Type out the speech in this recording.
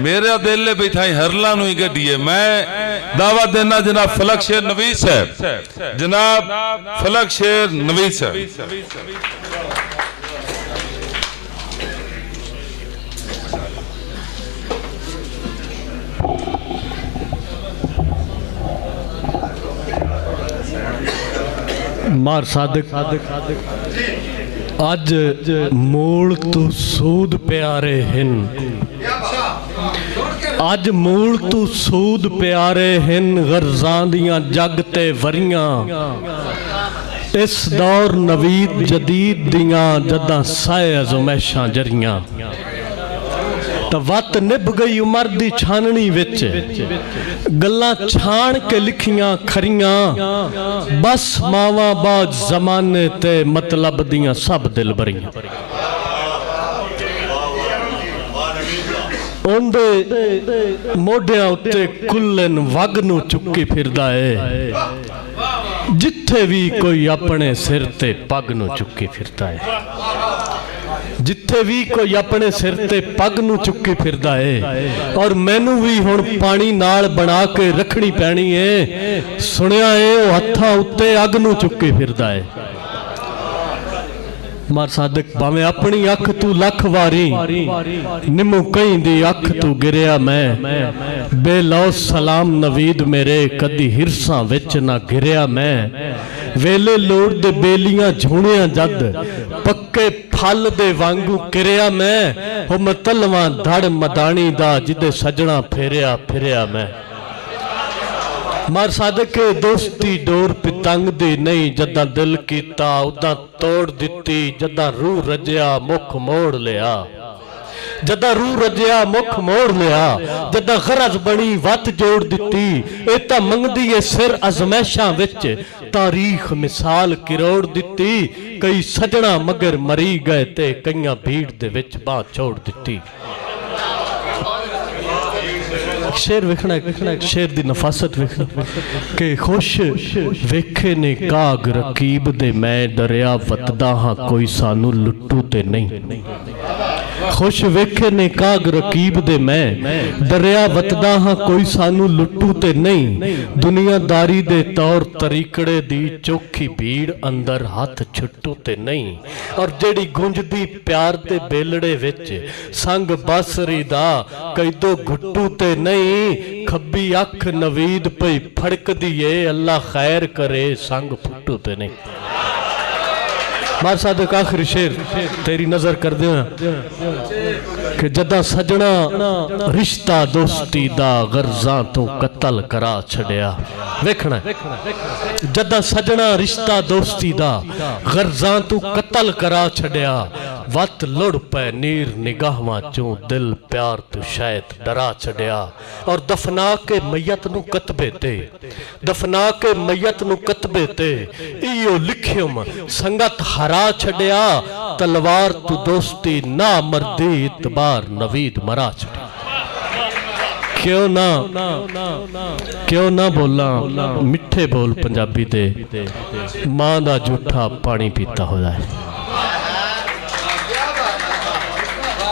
मेरा दिल है बैठा हरला ही गड्डी है। मैं दावा देना जनाब फलक शेर नवीस है, जनाब फलक शेर नवीस है। मार सादिक अज मूल तू सूद प्यारे हिन, अज मूल तू सूद प्यारे हिन, गर्जां दियां जग ते वरियां, इस दौर नवीद जदीद दियां जदां साए अज़मैशां जरियां। तो वत निभ गई उमर दी छाननी विच, गल्लां छाण के लिखियां खरियां, बस मावां बाज जमाने ते मतलब दियां सब दिल भरियां। उंदे मोढियां उत्ते कुल्लन वग नूं चुक्की फिरदा है, जिथे भी कोई अपने सिर ते पग नूं चुक्की फिरदा है, जिथे भी कोई अपने सिर ते पग नूं चुक्की फिरदा है। और मैनू भी हुण पानी नाल बना के रखनी पैनी है, सुनिया है वो हत्थां उत्ते अग नूं चुक्की फिरदा है। मार सादिक भावें अपनी अख तू लख वारी, निमू कहीं दी अख तू गिरिया मैं, बेलौस सलाम नवीद मेरे, कदी हिरसां विच ना गिरिया मैं। वेले लोड़ दे बेलियां झूणियां जद, पक्के फल दे वांगू किरिया मैं, हो मतलवां धड़ मदानी दा, जिदे सजना फेरिया फिरिया मैं। मार सादिक दोस्ती डोर पितंग दी नहीं, जदा दिल कीता उदा तोड़ दिती, जदा रूह रजिया मुख मोड़ लिया, जदा रूह रजिया मुख मोड़ लिया, जदा गरज बनी वत जोड़ दिती। ए तां मंगदी ए सिर अज़मैशां विच, तारीख मिसाल किरोड़ दिती। कई सजना मगर मरी गए ते कईयां भीड़ दे विच बांह छोड़ दिती। शेर वेखना शेर दी नफासत वेखना कि खुश वेखे ने काग रकीब दे, मैं डरिया वतदा हां कोई सानू लुट्टू ते नहीं। खुश वेखे ने काग रकीब दे, मैं डरिया वतदा हां कोई सानू लुट्टू ते नहीं। दुनियादारी दे तौर तरीकड़े दी चोखी भीड़, अंदर हाथ छुट्टू ते नहीं। और जेड़ी गुंजदी प्यार दे बेलड़े विच, संग बासरी दा कैदो घुट्टू ते नहीं। खब्बी अख नवीद पई फड़कदी ए, अल्लाह खैर करे संग फुट्टू ते नहीं। मार सादिक आखिरी शेर तेरी नजर कर दे कि जदा सजना रिश्ता दोस्ती दा, गर्जां तो कतल करा छड़िया। वेखना जदा सजना रिश्ता दोस्ती दा, गर्जां तू कतल करा छड़िया। वत लुड़ पै नीर निगाहां चों, दिल प्यार तू शायद डरा छड़िया। और दफना के मैयत नू कतबे ते, दफना के मैयत नू कतबे ते, इयो लिखियम संगत हरा छड़िया। तलवार तू दोस्ती ना मर्दी, इतबार नवीद मरा छड़िया। क्यों ना बोला मिठे बोल पंजाबी दे, मां दा जूठा पानी पीता हो जाए।